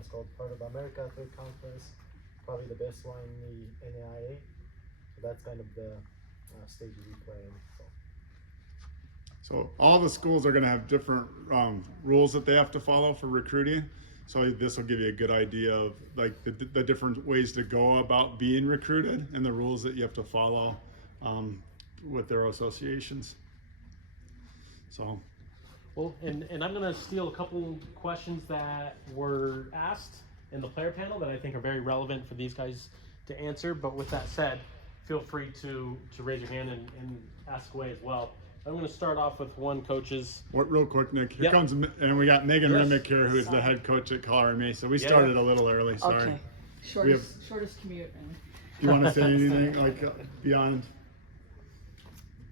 It's called part of the America Athletic Conference, probably the best one in the NAIA. So that's kind of the stages we play in. So all the schools are going to have different rules that they have to follow for recruiting. So this will give you a good idea of like the different ways to go about being recruited and the rules that you have to follow with their associations. So. Well, and I'm going to steal a couple questions that were asked in the player panel that I think are very relevant for these guys to answer. But with that said, feel free to raise your hand and ask away as well. I'm going to start off with one coach's. Real quick, Nick. Here comes, and we got Megan Remick here, who's Sorry. the head coach at Colorado Mesa. We started a little early. Sorry. Okay. Shortest commute. Do you want to say anything like beyond?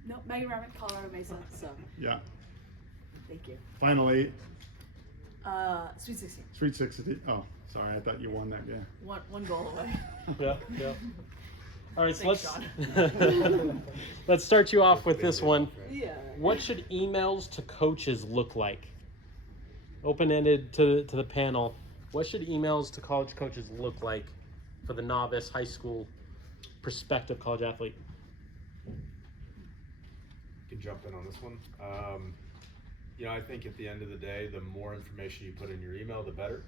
No, Megan Remick, Colorado Mesa. So. Yeah. Thank you. Final 8. Sweet 16. Sweet 16. Oh, sorry. I thought you won that game. One goal away. Yeah. All right, so Thanks, let's start you off with this one. Yeah. What should emails to coaches look like? Open-ended to the panel. What should emails to college coaches look like for the novice, high school, prospective college athlete? You can jump in on this one. I think at the end of the day, the more information you put in your email, the better.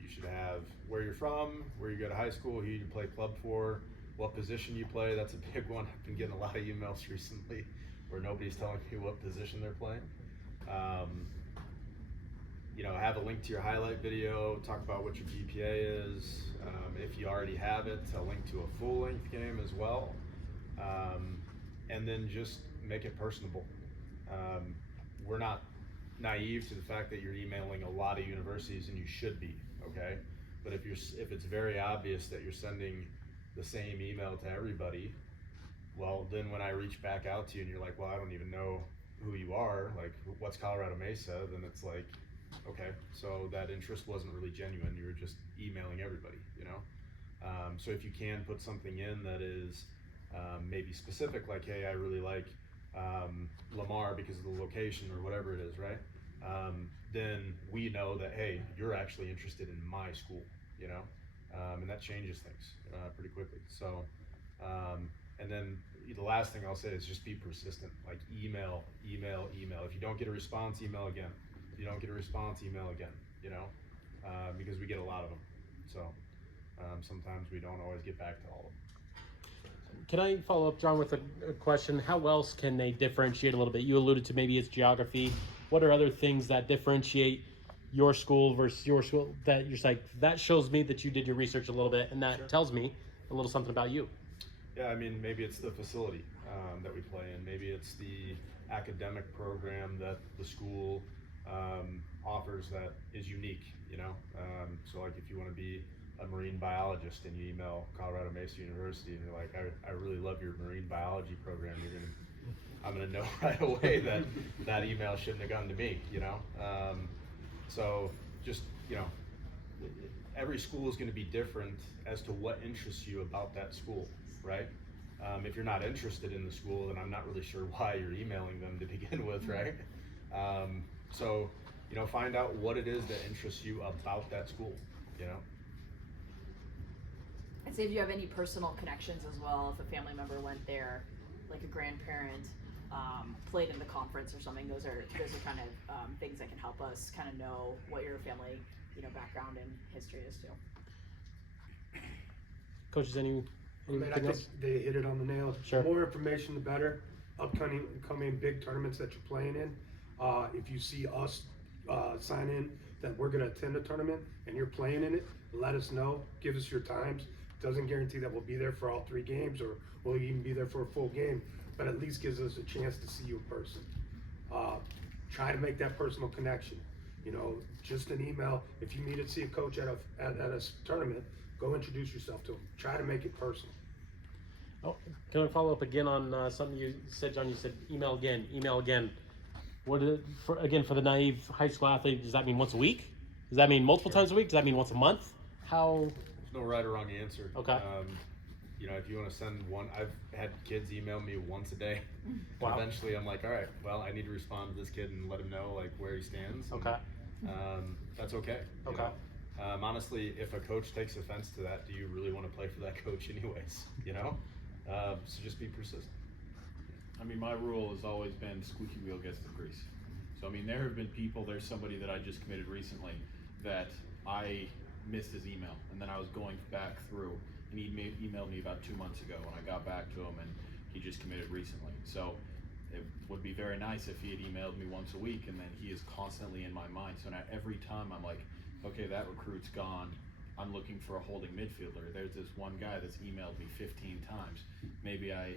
You should have where you're from, where you go to high school, who you play club for, what position you play. That's a big one. I've been getting a lot of emails recently where nobody's telling me what position they're playing. Have a link to your highlight video, talk about what your GPA is. If you already have it, a link to a full-length game as well. And then just make it personable. We're not naive to the fact that you're emailing a lot of universities, and you should be, okay? But if it's very obvious that you're sending the same email to everybody, well, then when I reach back out to you and you're like, well, I don't even know who you are, like, what's Colorado Mesa? Then it's like, okay, so that interest wasn't really genuine. You were just emailing everybody, So if you can put something in that is maybe specific, like, hey, I really like Lamar because of the location or whatever it is, right? Then we know that, hey, you're actually interested in my school, and that changes things pretty quickly. So, and then the last thing I'll say is just be persistent, like email. If you don't get a response, email again. If you don't get a response, email again, because we get a lot of them. So sometimes we don't always get back to all of them. Can I follow up, John, with a question? How else can they differentiate a little bit? You alluded to maybe it's geography. What are other things that differentiate your school versus your school that you're like, that shows me that you did your research a little bit, and that tells me a little something about you? Yeah, I mean, maybe it's the facility that we play in. Maybe it's the academic program that the school offers that is unique, So like if you want to be a marine biologist and you email Colorado Mesa University and you're like, I really love your marine biology program, I'm gonna know right away that email shouldn't have gone to me, So just, every school is gonna be different as to what interests you about that school, right? If you're not interested in the school, then I'm not really sure why you're emailing them to begin with, right? So, find out what it is that interests you about that school, I'd say if you have any personal connections as well, if a family member went there, like a grandparent, played in the conference or something, those are kind of things that can help us kind of know what your family, background and history is too. Coaches, anything I think else? they hit it on the nail. Sure. The more information, the better. Upcoming big tournaments that you're playing in. If you see us sign in that we're going to attend a tournament and you're playing in it, let us know. Give us your times. Doesn't guarantee that we'll be there for all 3 games or we'll even be there for a full game, but at least gives us a chance to see you in person. Try to make that personal connection. Just an email. If you need to see a coach at a tournament, go introduce yourself to him. Try to make it personal. Oh, can I follow up again on something you said, John? You said email again. What is it for the naive high school athlete? Does that mean once a week? Does that mean multiple times a week? Does that mean once a month? How? There's no right or wrong answer. Okay. If you want to send one, I've had kids email me once a day. Wow. Eventually I'm like, all right, well, I need to respond to this kid and let him know like where he stands. Okay. that's okay. you Okay. know? Honestly, if a coach takes offense to that, do you really want to play for that coach anyways? You know, so just be persistent. I mean, my rule has always been squeaky wheel gets the grease. So, I mean, there have been people, there's somebody that I just committed recently that I missed his email, and then I was going back through, and he emailed me about 2 months ago, and I got back to him, and he just committed recently. So it would be very nice if he had emailed me once a week, and then he is constantly in my mind. So now every time I'm like, okay, that recruit's gone, I'm looking for a holding midfielder. There's this one guy that's emailed me 15 times. Maybe I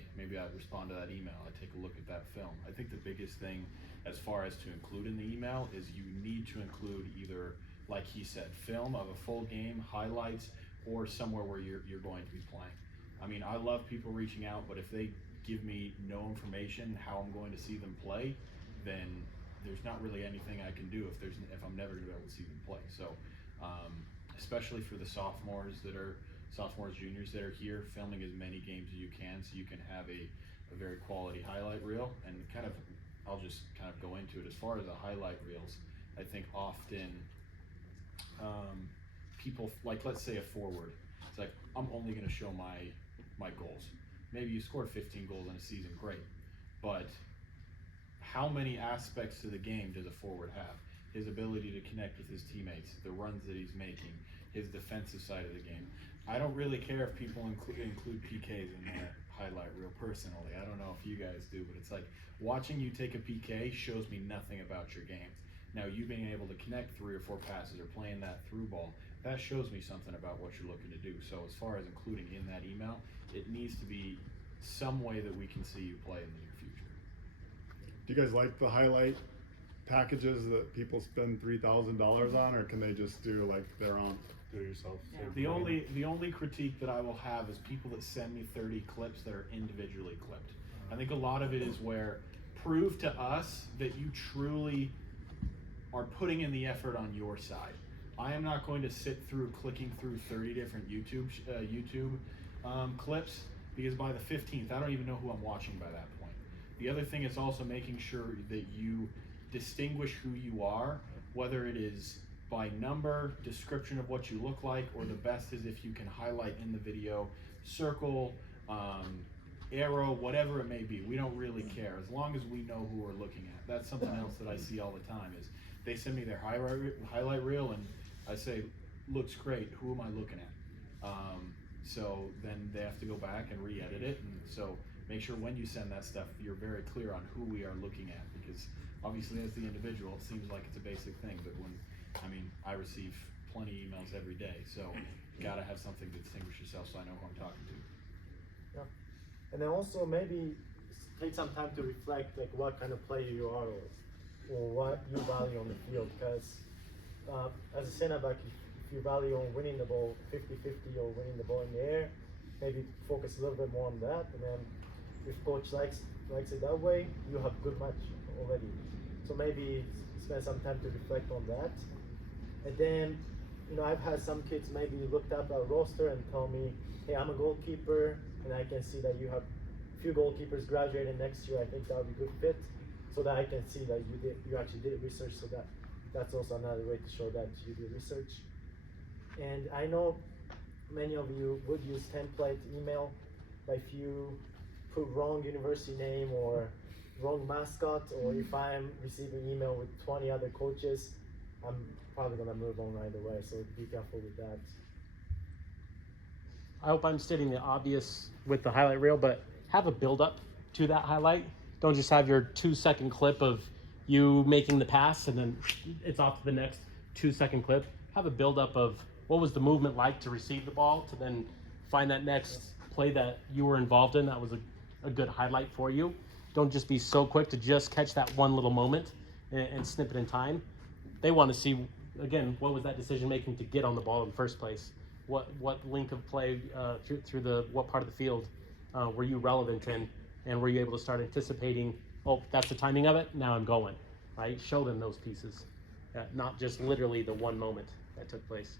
respond to that email. I take a look at that film. I think the biggest thing as far as to include in the email is you need to include either, like he said, film of a full game, highlights, or somewhere where you're going to be playing. I mean, I love people reaching out, but if they give me no information how I'm going to see them play, then there's not really anything I can do if I'm never going to be able to see them play. So, especially for the sophomores, juniors that are here, filming as many games as you can so you can have a very quality highlight reel. And I'll just kind of go into it. As far as the highlight reels, I think often people, like, let's say a forward, it's like, I'm only going to show my goals. Maybe you scored 15 goals in a season, great, but how many aspects to the game does a forward have? His ability to connect with his teammates, the runs that he's making, his defensive side of the game. I don't really care if people include PKs in their highlight reel personally. I don't know if you guys do, but it's like watching you take a PK shows me nothing about your game. Now, you being able to connect 3 or 4 passes or playing that through ball, that shows me something about what you're looking to do. So as far as including in that email, it needs to be some way that we can see you play in the near future. Do you guys like the highlight packages that people spend $3,000 on, or can they just do like their own? Do it yourself. Yeah. The only critique that I will have is people that send me 30 clips that are individually clipped. I think a lot of it is where prove to us that you truly are putting in the effort on your side. I am not going to sit through clicking through 30 different YouTube clips, because by the 15th, I don't even know who I'm watching by that point. The other thing is also making sure that you distinguish who you are, whether it is by number, description of what you look like, or the best is if you can highlight in the video, circle, arrow, whatever it may be. We don't really care, as long as we know who we're looking at. That's something else that I see all the time is they send me their highlight reel and I say, looks great, who am I looking at? So then they have to go back and re-edit it, and so make sure when you send that stuff, you're very clear on who we are looking at, because obviously as the individual, it seems like it's a basic thing, but I receive plenty of emails every day, so you gotta have something to distinguish yourself so I know who I'm talking to. Yeah. And then also maybe take some time to reflect like what kind of player you are, or what you value on the field, because as a center back, if you value on winning the ball 50-50 or winning the ball in the air, maybe focus a little bit more on that. And then if coach likes it that way, you have good match already. So maybe spend some time to reflect on that. And then, I've had some kids maybe looked up our roster and tell me, hey, I'm a goalkeeper, and I can see that you have a few goalkeepers graduating next year. I think that would be a good fit, so that I can see that you actually did research. So that's also another way to show that you did research. And I know many of you would use template email, but if you put wrong university name or wrong mascot, or if I'm receiving email with 20 other coaches, I'm probably gonna move on right away, so be careful with that. I hope I'm stating the obvious with the highlight reel, but have a build up to that highlight. Don't just have your 2-second clip of you making the pass and then it's off to the next 2-second clip. Have a build up of what was the movement like to receive the ball, to then find that next play that you were involved in that was a good highlight for you. Don't just be so quick to just catch that one little moment and snip it in time. They want to see, again, what was that decision making to get on the ball in the first place? What link of play through what part of the field were you relevant in, and were you able to start anticipating, oh, that's the timing of it, now I'm going, right? Show them those pieces, not just literally the one moment that took place.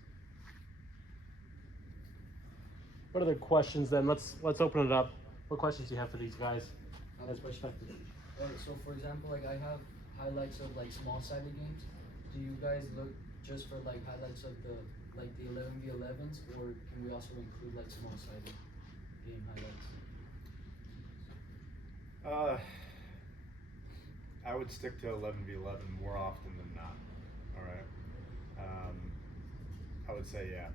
What other questions then? Let's open it up. What questions do you have for these guys as perspective? So for example, like I have highlights of like small-sided games. do you guys look just for like highlights of the 11v11s, or can we also include like small-sided game highlights? I would stick to 11v11 more often than not. All right. I would say yeah,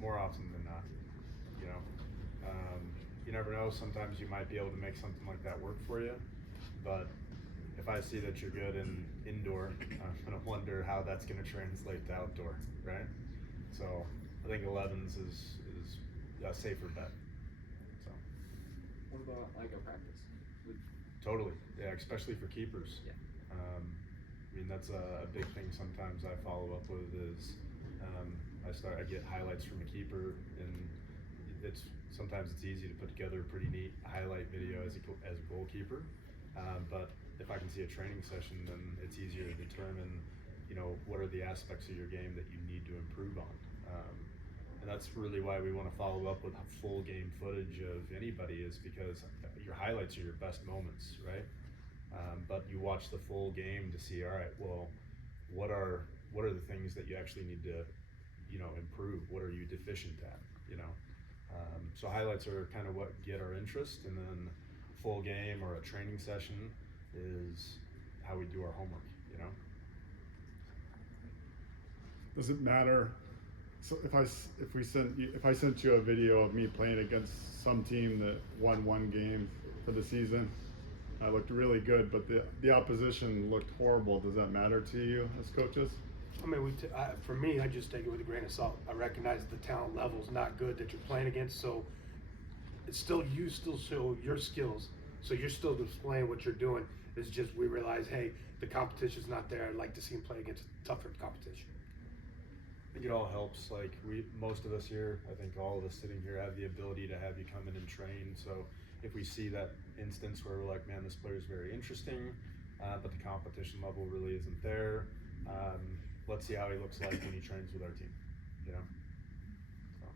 more often than not. You know, you never know. Sometimes you might be able to make something like that work for you, but if I see that you're good in indoor, I'm gonna wonder how that's gonna translate to outdoor, right? So I think 11s is a safer bet. So. What about like a practice? Totally, yeah, especially for keepers. Yeah. I mean, that's a big thing sometimes I follow up with is I get highlights from a keeper, and sometimes it's easy to put together a pretty neat highlight video as a goalkeeper. But if I can see a training session, then it's easier to determine, you know, what are the aspects of your game that you need to improve on. And that's really why we want to follow up with full game footage of anybody, is because your highlights are your best moments, right? But you watch the full game to see, all right, well, what are the things that you actually need to, you know, improve? What are you deficient at, you know? So highlights are kind of what get our interest, and then full game or a training session is how we do our homework, you know? Does it matter? So if I sent you a video of me playing against some team that won one game for the season, I looked really good, but the opposition looked horrible. Does that matter to you as coaches? I mean, for me, I just take it with a grain of salt. I recognize the talent level's not good that you're playing against, so it's still, you still show your skills, so you're still displaying what you're doing. It's just we realize, hey, the competition's not there. I'd like to see him play against tougher competition. I think it all helps. Like most of us here, I think all of us sitting here have the ability to have you come in and train. So if we see that instance where we're like, man, this player is very interesting, but the competition level really isn't there, let's see how he looks like when he trains with our team, you know? So.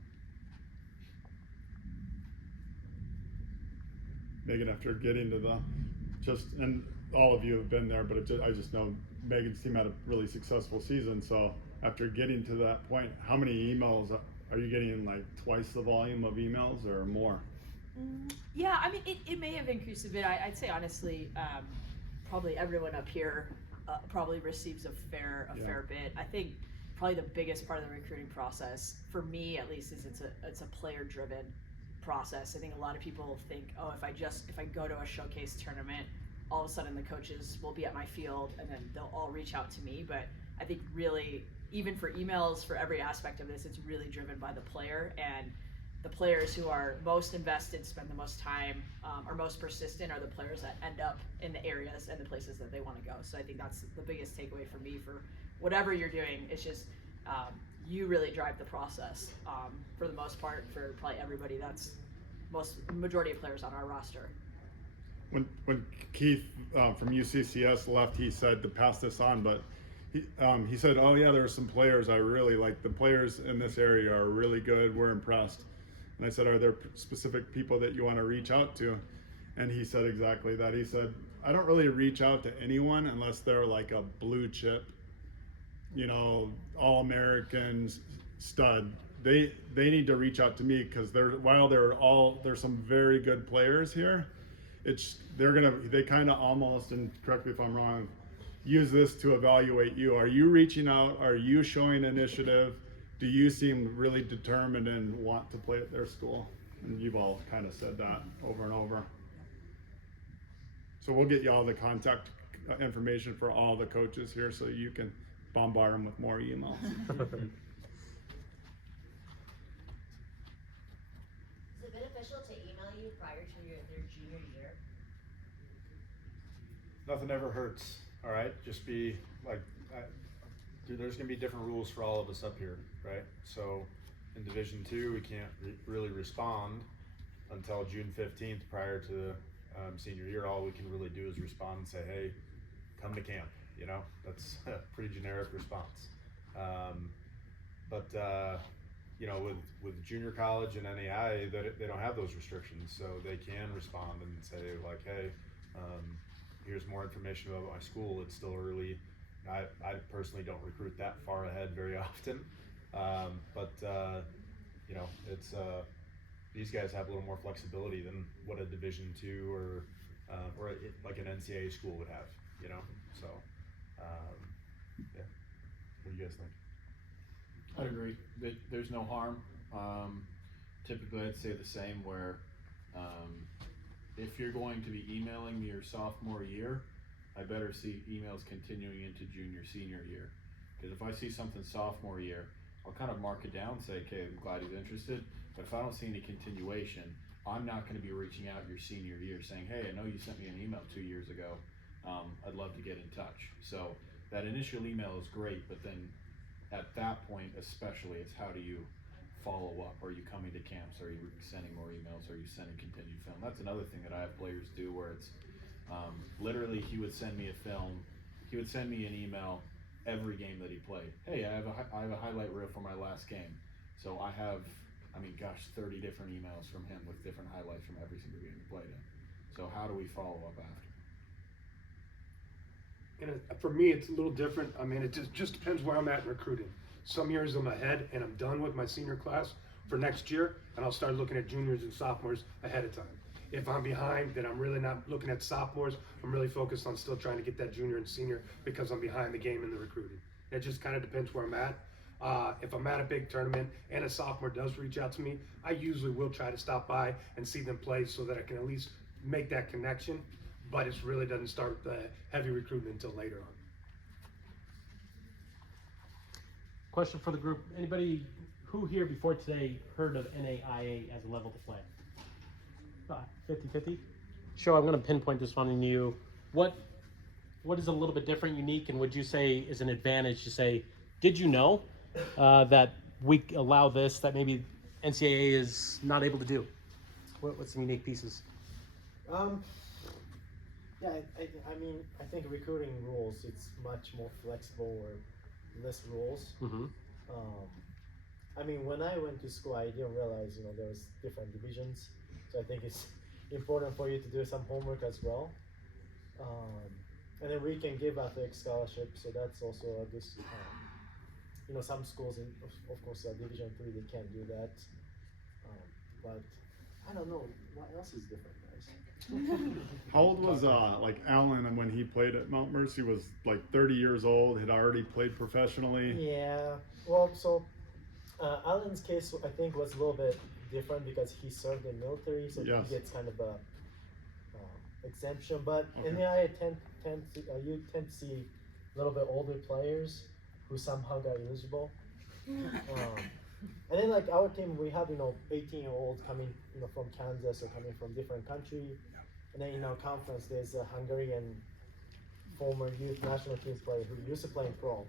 Megan, after getting to and all of you have been there, but I just know Megan's team had a really successful season. So after getting to that point, how many emails are you getting? Like twice the volume of emails or more? Yeah, I mean, it may have increased a bit. I'd say honestly, probably everyone up here probably receives a fair bit. I think probably the biggest part of the recruiting process, for me at least, is it's a player driven process. I think a lot of people think, oh, if I go to a showcase tournament, all of a sudden the coaches will be at my field and then they'll all reach out to me. But I think really, even for emails, for every aspect of this, it's really driven by the player, and the players who are most invested, spend the most time, are most persistent, are the players that end up in the areas and the places that they want to go. So I think that's the biggest takeaway for me for whatever you're doing. It's just you really drive the process for the most part for probably everybody. That's majority of players on our roster. When Keith from UCCS left, he said to pass this on, but he said, oh yeah, there are some players I really like. The players in this area are really good. We're impressed. And I said, are there specific people that you want to reach out to? And he said exactly that. He said, I don't really reach out to anyone unless they're like a blue chip, you know, all-American stud. They need to reach out to me, because while there's some very good players here, they kind of almost, and correct me if I'm wrong, use this to evaluate you. Are you reaching out? Are you showing initiative? Do you seem really determined and want to play at their school? And you've all kind of said that over and over. So we'll get you all the contact information for all the coaches here so you can bombard them with more emails. Is it beneficial to email you prior to their junior year? Nothing ever hurts. All right, just be like, dude, there's gonna be different rules for all of us up here, right? So in Division II, we can't really respond until June 15th prior to senior year. All we can really do is respond and say, hey, come to camp, you know? That's a pretty generic response. You know, with junior college and NAIA, they don't have those restrictions, so they can respond and say like, hey, here's more information about my school. It's still early. I personally don't recruit that far ahead very often, but it's these guys have a little more flexibility than what a Division II or like an NCAA school would have, So, yeah. What do you guys think? I'd agree. There's no harm. Typically, I'd say the same. Where if you're going to be emailing me your sophomore year, I better see emails continuing into junior, senior year. Because if I see something sophomore year, I'll kind of mark it down and say, okay, I'm glad he's interested. But if I don't see any continuation, I'm not going to be reaching out your senior year saying, hey, I know you sent me an email 2 years ago. I'd love to get in touch. So that initial email is great, but then at that point, especially, it's how do you follow up? Are you coming to camps? Are you sending more emails? Are you sending continued film? That's another thing that I have players do where it's literally he would send me a film, he would send me an email every game that he played. Hey, I have a highlight reel for my last game. So I have, 30 different emails from him with different highlights from every single game he played in. So how do we follow up after? For me, it's a little different. It just depends where I'm at in recruiting. Some years I'm ahead and I'm done with my senior class for next year, and I'll start looking at juniors and sophomores ahead of time. If I'm behind, then I'm really not looking at sophomores. I'm really focused on still trying to get that junior and senior because I'm behind the game in the recruiting. It just kind of depends where I'm at. If I'm at a big tournament and a sophomore does reach out to me, I usually will try to stop by and see them play so that I can at least make that connection. But it really doesn't start the heavy recruitment until later on. Question for the group. Anybody who here before today heard of NAIA as a level to play? 50-50? Sure, I'm going to pinpoint this one on you. What is a little bit different, unique, and would you say is an advantage to say, did you know that we allow this that maybe NCAA is not able to do? What's some unique pieces? Yeah, I think recruiting rules, it's much more flexible or less rules. Mm-hmm. When I went to school, I didn't realize, there was different divisions. So I think it's important for you to do some homework as well. And then we can give athletic scholarships, so that's also a good, some schools, of course, Division III, they can't do that. But I don't know, what else is different, guys? How old was Alan when he played at Mount Mercy? Was like 30 years old, had already played professionally? Yeah, well, so Alan's case I think was a little bit different because he served in military, so Yes. he gets kind of a exemption. But Okay. in the NAIA you tend to see a little bit older players who somehow got eligible. And then like our team, we have 18-year-olds coming from Kansas or coming from different country, and then in our conference there's a Hungarian former youth national team player who used to play in pro,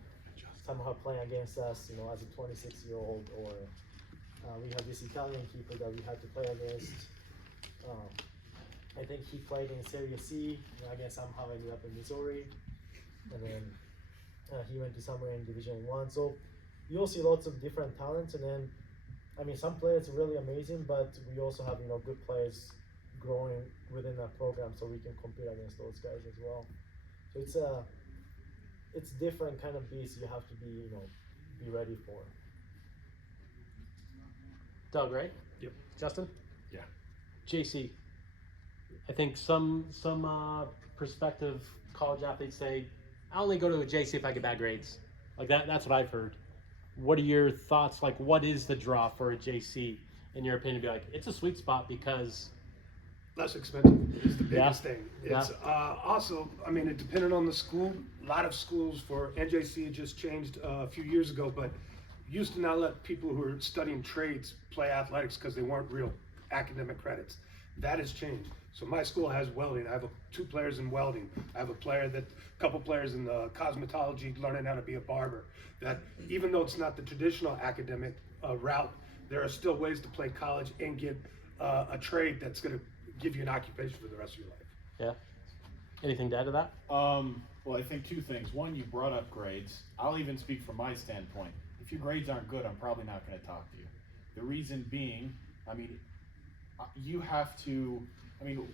somehow playing against us, as a 26-year-old, or we have this Italian keeper that we had to play against. I think he played in Serie C, and again somehow ended up in Missouri, and then he went to somewhere in Division I. So you'll see lots of different talents, and then some players are really amazing, but we also have good players growing within that program, so we can compete against those guys as well. So it's different kind of beast you have to be ready for. Doug, right? Yep. Justin? Yeah. JC. I think some prospective college athletes say, I only go to a JC if I get bad grades. Like that's what I've heard. What are your thoughts? Like, what is the draw for a JC, in your opinion? Be like, it's a sweet spot because Less expensive is the biggest thing. It's also, it depended on the school. A lot of schools for NJC just changed a few years ago, but used to not let people who are studying trades play athletics because they weren't real academic credits. That has changed. So my school has welding. I have 2 players in welding. I have a couple players in the cosmetology, learning how to be a barber. That even though it's not the traditional academic route, there are still ways to play college and get a trade that's going to give you an occupation for the rest of your life. Yeah. Anything to add to that? Well, I think 2 things. One, you brought up grades. I'll even speak from my standpoint. If your grades aren't good, I'm probably not going to talk to you. The reason being, you have to,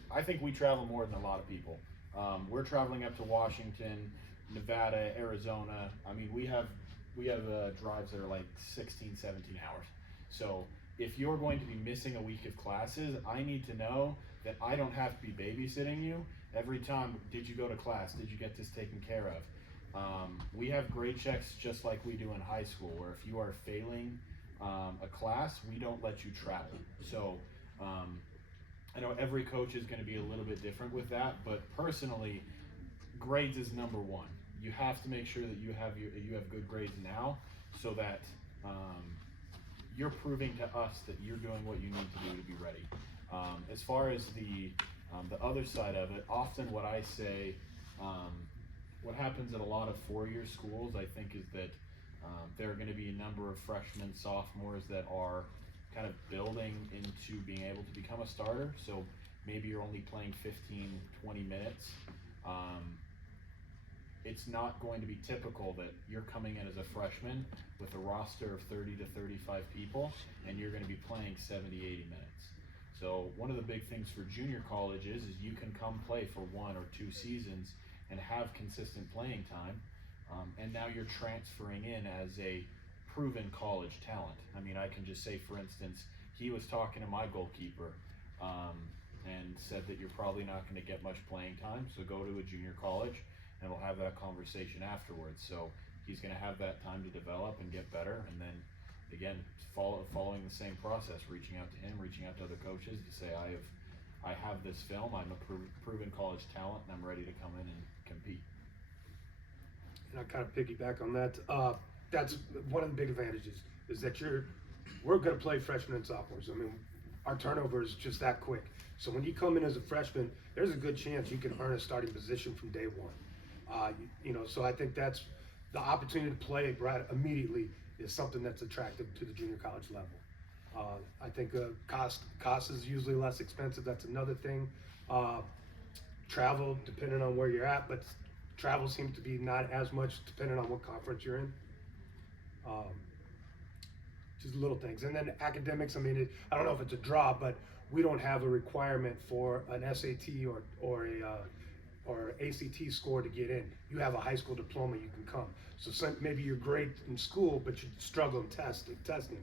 I think we travel more than a lot of people. We're traveling up to Washington. Nevada, Arizona. I mean, we have drives that are like 16, 17 hours. So if you're going to be missing a week of classes, I need to know that I don't have to be babysitting you every time. Did you go to class? Did you get this taken care of? We have grade checks just like we do in high school, where if you are failing a class, we don't let you travel. So I know every coach is going to be a little bit different with that, but personally, grades is number one. You have to make sure that you have good grades now, so that you're proving to us that you're doing what you need to do to be ready. As far as the other side of it, often what I say, what happens at a lot of four-year schools, I think, is that there are going to be a number of freshmen, sophomores that are kind of building into being able to become a starter. So maybe you're only playing 15, 20 minutes. It's not going to be typical that you're coming in as a freshman with a roster of 30 to 35 people and you're going to be playing 70, 80 minutes. So one of the big things for junior colleges is you can come play for 1 or 2 seasons and have consistent playing time. And now you're transferring in as a proven college talent. I mean, I can just say, for instance, he was talking to my goalkeeper and said that you're probably not going to get much playing time, so go to a junior college and we'll have that conversation afterwards. So he's going to have that time to develop and get better, and then again, following the same process, reaching out to him, reaching out to other coaches to say, I have this film, I'm a proven college talent, and I'm ready to come in and compete. And I kind of piggyback on that. That's one of the big advantages, is that we're going to play freshmen and sophomores. I mean, our turnover is just that quick. So when you come in as a freshman, there's a good chance you can earn a starting position from day one. So I think that's the opportunity to play right immediately is something that's attractive to the junior college level. I think cost is usually less expensive. That's another thing. Travel, depending on where you're at, but travel seems to be not as much depending on what conference you're in. Just little things. And then academics, I mean, I don't know if it's a draw, but we don't have a requirement for an SAT or ACT score to get in. You have a high school diploma, you can come. So maybe you're great in school, but you struggle in testing.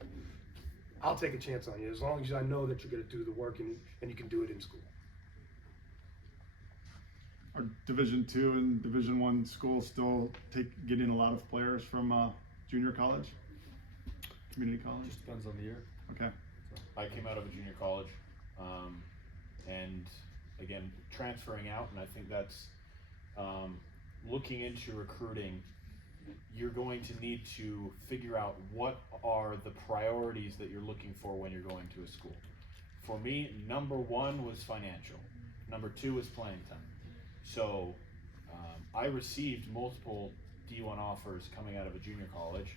I'll take a chance on you as long as I know that you're going to do the work and you can do it in school. Are Division II and Division I schools still getting a lot of players from junior college, community college? Just depends on the year. Okay. I came out of a junior college, and again, transferring out, and I think that's looking into recruiting. You're going to need to figure out what are the priorities that you're looking for when you're going to a school. For me, number one was financial. Number two was playing time. So I received multiple D1 offers coming out of a junior college,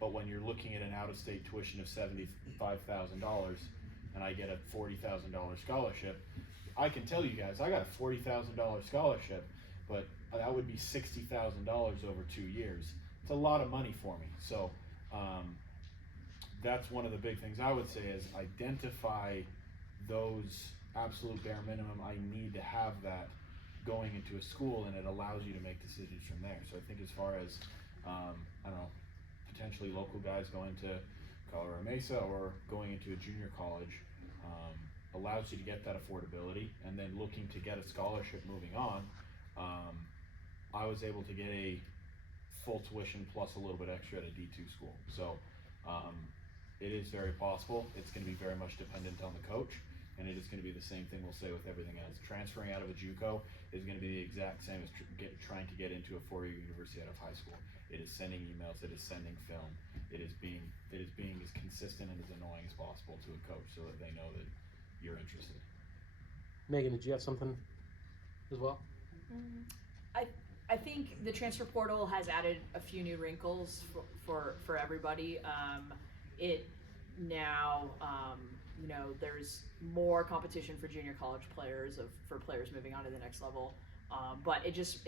but when you're looking at an out-of-state tuition of $75,000 and I get a $40,000 scholarship, I can tell you guys, I got a $40,000 scholarship, but that would be $60,000 over 2 years. It's a lot of money for me. So that's one of the big things I would say is identify those absolute bare minimum. I need to have that going into a school, and it allows you to make decisions from there. So I think as far as, I don't know, potentially local guys going to Colorado Mesa or going into a junior college, allows you to get that affordability, and then looking to get a scholarship moving on. I was able to get a full tuition plus a little bit extra at a D2 school. So it is very possible. It's going to be very much dependent on the coach, and it is going to be the same thing we'll say with everything else. Transferring out of a JUCO is going to be the exact same as trying to get into a four-year university out of high school. It is sending emails, it is sending film, it is being as consistent and as annoying as possible to a coach so that they know that you're interested. Megan, did you have something as well? I think the transfer portal has added a few new wrinkles for everybody. It now, there's more competition for junior college players for players moving on to the next level. But it just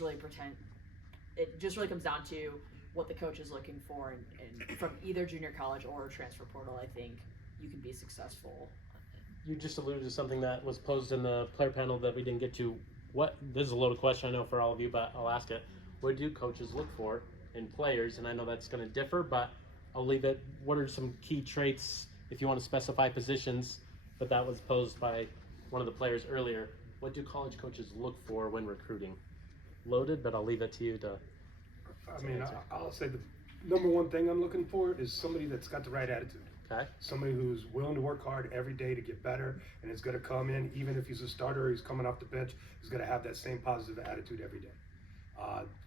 really comes down to what the coach is looking for, and from either junior college or transfer portal, I think you can be successful. You just alluded to something that was posed in the player panel that we didn't get to. This is a loaded question, I know, for all of you, but I'll ask it. What do coaches look for in players? And I know that's going to differ, but I'll leave it. What are some key traits, if you want to specify positions, but that was posed by one of the players earlier. What do college coaches look for when recruiting? Loaded, but I'll leave it to you to answer. I'll say the number one thing I'm looking for is somebody that's got the right attitude. Okay. Somebody who's willing to work hard every day to get better, and is going to come in, even if he's a starter or he's coming off the bench, is going to have that same positive attitude every day.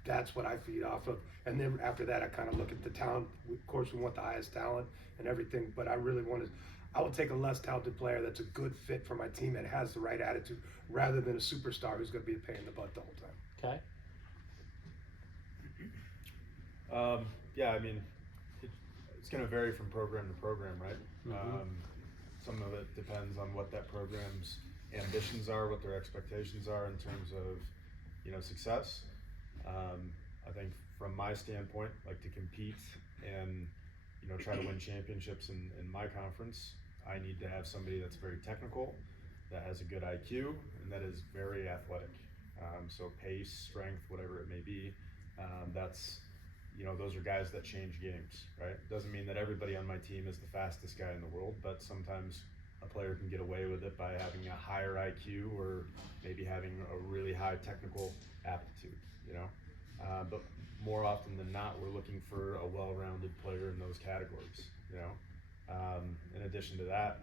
That's what I feed off of. And then after that, I kind of look at the talent. Of course, we want the highest talent and everything, but I really want to, I would take a less talented player that's a good fit for my team and has the right attitude, rather than a superstar who's going to be a pain in the butt the whole time. Okay. Yeah, I mean, it's going to vary from program to program, right? Mm-hmm. Some of it depends on what that program's ambitions are, what their expectations are in terms of, success. I think from my standpoint, like to compete and, try to win championships in my conference, I need to have somebody that's very technical, that has a good IQ, and that is very athletic. So pace, strength, whatever it may be, that's, those are guys that change games, right? Doesn't mean that everybody on my team is the fastest guy in the world, but sometimes a player can get away with it by having a higher IQ or maybe having a really high technical aptitude, but more often than not, we're looking for a well-rounded player in those categories, In addition to that,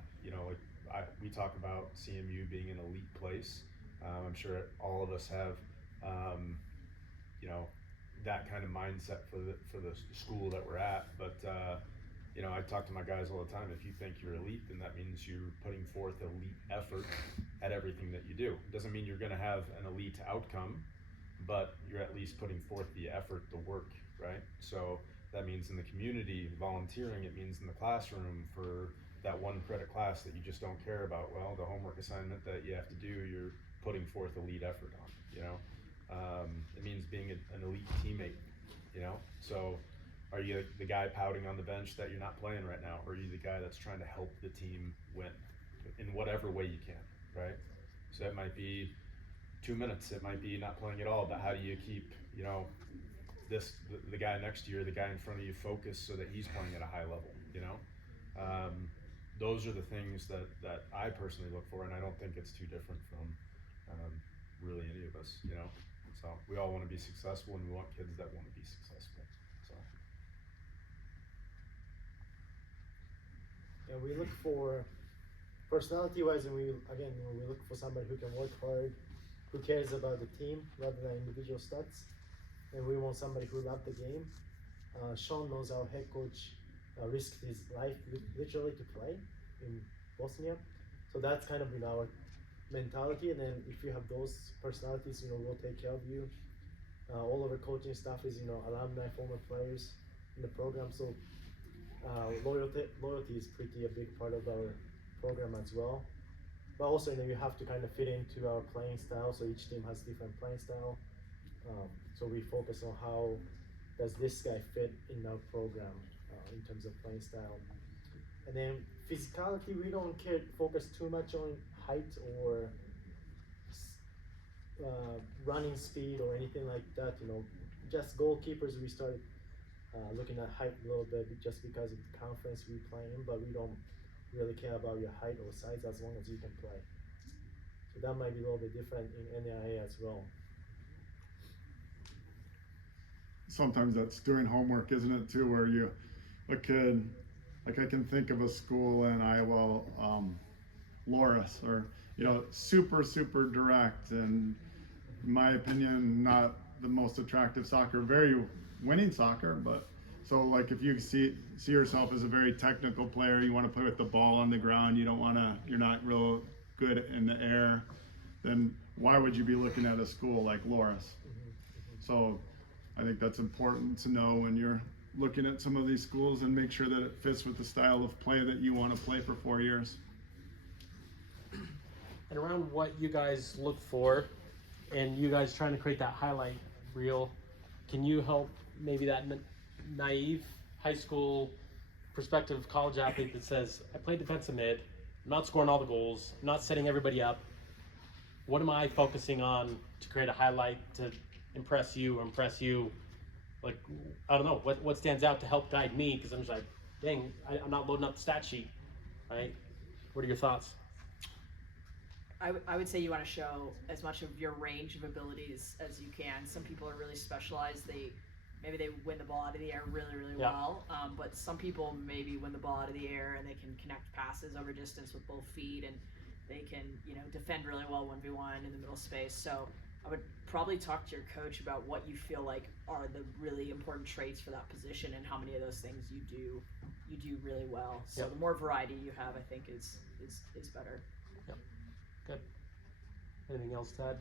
we talk about CMU being an elite place. I'm sure all of us have, that kind of mindset for the school that we're at. But I talk to my guys all the time. If you think you're elite, then that means you're putting forth elite effort at everything that you do. It doesn't mean you're going to have an elite outcome, but you're at least putting forth the effort, the work, right? So that means in the community, volunteering. It means in the classroom for that one credit class that you just don't care about. Well, the homework assignment that you have to do, you're putting forth elite effort on, It means being an elite teammate, So are you the guy pouting on the bench that you're not playing right now? Or are you the guy that's trying to help the team win in whatever way you can, right? So it might be 2 minutes, it might be not playing at all, but how do you keep, the guy next to you or the guy in front of you focused so that he's playing at a high level, Those are the things that I personally look for, and I don't think it's too different from really any of us, So we all want to be successful, and we want kids that want to be successful. So yeah, we look for personality-wise, and we look for somebody who can work hard, who cares about the team rather than individual stats, and we want somebody who loves the game. Sean knows our head coach risked his life literally to play in Bosnia, so that's kind of our mentality. And then if you have those personalities, we'll take care of you. All of our coaching staff is alumni, former players in the program, so loyalty is pretty a big part of our program as well. But also you have to kind of fit into our playing style, so each team has different playing style, so we focus on how does this guy fit in our program in terms of playing style. And then physicality, we don't focus too much on height or running speed or anything like that. Just goalkeepers, we started looking at height a little bit just because of the conference we play in, but we don't really care about your height or size as long as you can play. So that might be a little bit different in NAIA as well. Sometimes that's doing homework, isn't it, too, where a kid, like I can think of a school in Iowa, Loris, or, super, super direct, and in my opinion, not the most attractive soccer, very winning soccer, but so like if you see yourself as a very technical player, you want to play with the ball on the ground, you're not real good in the air, then why would you be looking at a school like Loris? So I think that's important to know when you're looking at some of these schools, and make sure that it fits with the style of play that you want to play for 4 years. And around what you guys look for, and you guys trying to create that highlight reel, can you help maybe that naive high school prospective college athlete that says, I play defensive mid, I'm not scoring all the goals, I'm not setting everybody up, what am I focusing on to create a highlight to impress you or impress you? Like, I don't know, what stands out to help guide me? Because I'm just like, dang, I'm not loading up the stat sheet, right? What are your thoughts? I would say you want to show as much of your range of abilities as you can. Some people are really specialized. Maybe they win the ball out of the air really, really Yeah. well. But some people maybe win the ball out of the air and they can connect passes over distance with both feet, and they can, defend really well 1v1 in the middle space. So I would probably talk to your coach about what you feel like are the really important traits for that position and how many of those things you do really well. So Yep. the more variety you have, I think is better. Good. Anything else to add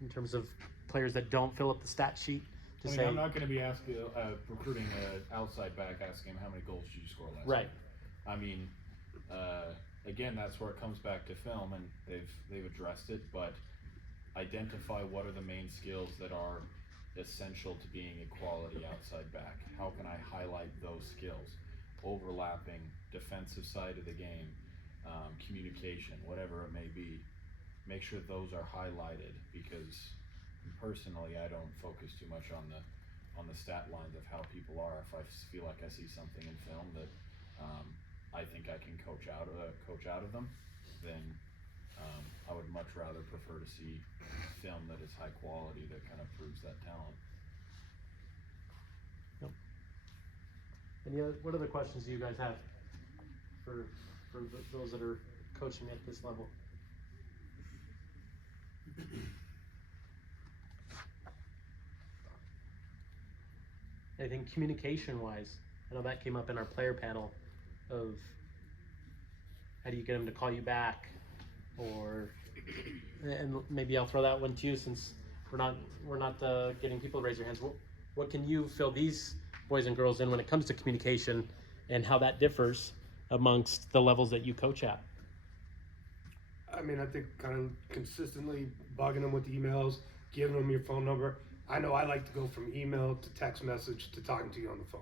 in terms of players that don't fill up the stat sheet to say? I'm not going to be asking recruiting an outside back, asking him how many goals did you score last Right. year. I mean, again, that's where it comes back to film, and they've addressed it. But identify what are the main skills that are essential to being a quality outside back. How can I highlight those skills? Overlapping, defensive side of the game, communication, whatever it may be. Make sure those are highlighted, because personally I don't focus too much on the stat lines of how people are. If I feel like I see something in film that I think I can coach out of them, then I would much rather prefer to see film that is high quality, that kind of proves that talent. What other questions do you guys have for those that are coaching at this level? Anything communication wise? I know that came up in our player panel of how do you get them to call you back, and maybe I'll throw that one to you, since we're not getting people to raise their hands. What can you fill these boys and girls in when it comes to communication, and how that differs amongst the levels that you coach at? I mean, I think kind of consistently bugging them with emails, giving them your phone number. I know I like to go from email to text message to talking to you on the phone.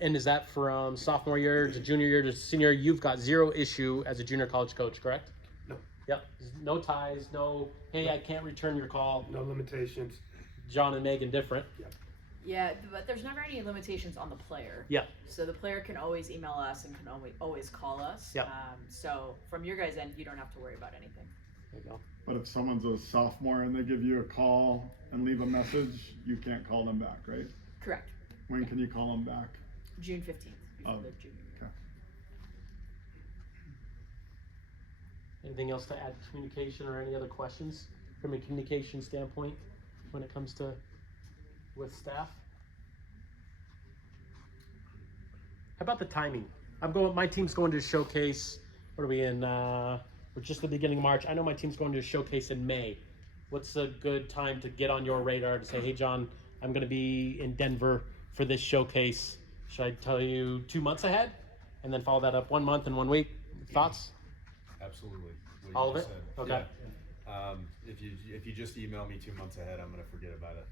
And is that from sophomore year to junior year to senior? You've got zero issue as a junior college coach, correct? No. Yep. No ties, no, hey, I can't return your call. No limitations. John and Megan different. Yeah, but there's never any limitations on the player. Yeah. So the player can always email us and can always call us. Yep. So from your guys' end, you don't have to worry about anything. There you go. But if someone's a sophomore and they give you a call and leave a message, you can't call them back, right? Correct. When can you call them back? June 15th, before Oh, the junior year. okay. Anything else to add to communication, or any other questions from a communication standpoint when it comes to with staff? How about the timing? My team's going to a showcase. What are we in? We're just the beginning of March. I know my team's going to a showcase in May. What's a good time to get on your radar to say, hey John, I'm going to be in Denver for this showcase? Should I tell you 2 months ahead and then follow that up 1 month and 1 week? Thoughts? Absolutely. What you All of just it? said. Okay. Yeah. If you just email me 2 months ahead, I'm gonna forget about it.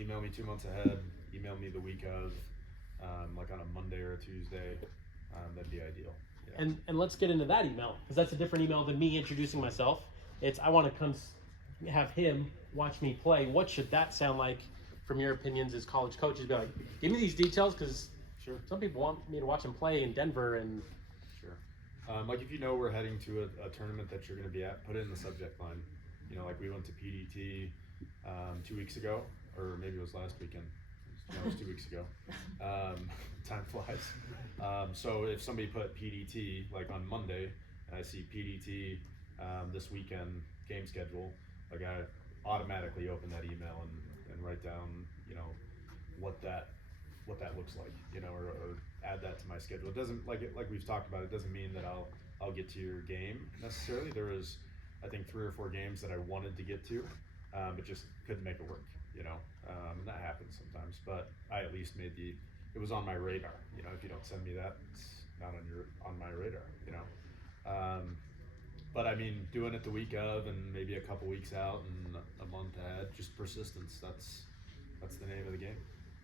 Email me 2 months ahead. Email me the week of, like on a Monday or a Tuesday. That'd be ideal. Yeah. And let's get into that email, because that's a different email than me introducing myself. It's, I want to come have him watch me play. What should that sound like from your opinions as college coaches? Be like, give me these details, because Sure. some people want me to watch him play in Denver. And Sure. Like if you know we're heading to a tournament that you're going to be at, put it in the subject line. You know, like we went to PDT 2 weeks ago, or maybe it was last weekend. No, it was 2 weeks ago. Time flies. So if somebody put PDT like on Monday, and I see PDT this weekend game schedule, like I automatically open that email and write down, you know, what that looks like, you know, or add that to my schedule. It doesn't, like we've talked about, it doesn't mean that I'll get to your game necessarily. There was, I think, 3 or 4 games that I wanted to get to, but just couldn't make it work, you know. And that happens sometimes, but I at least it was on my radar. You know, if you don't send me that, it's not on my radar, you know. But I mean, doing it the week of and maybe a couple weeks out and a month ahead, just persistence. That's the name of the game.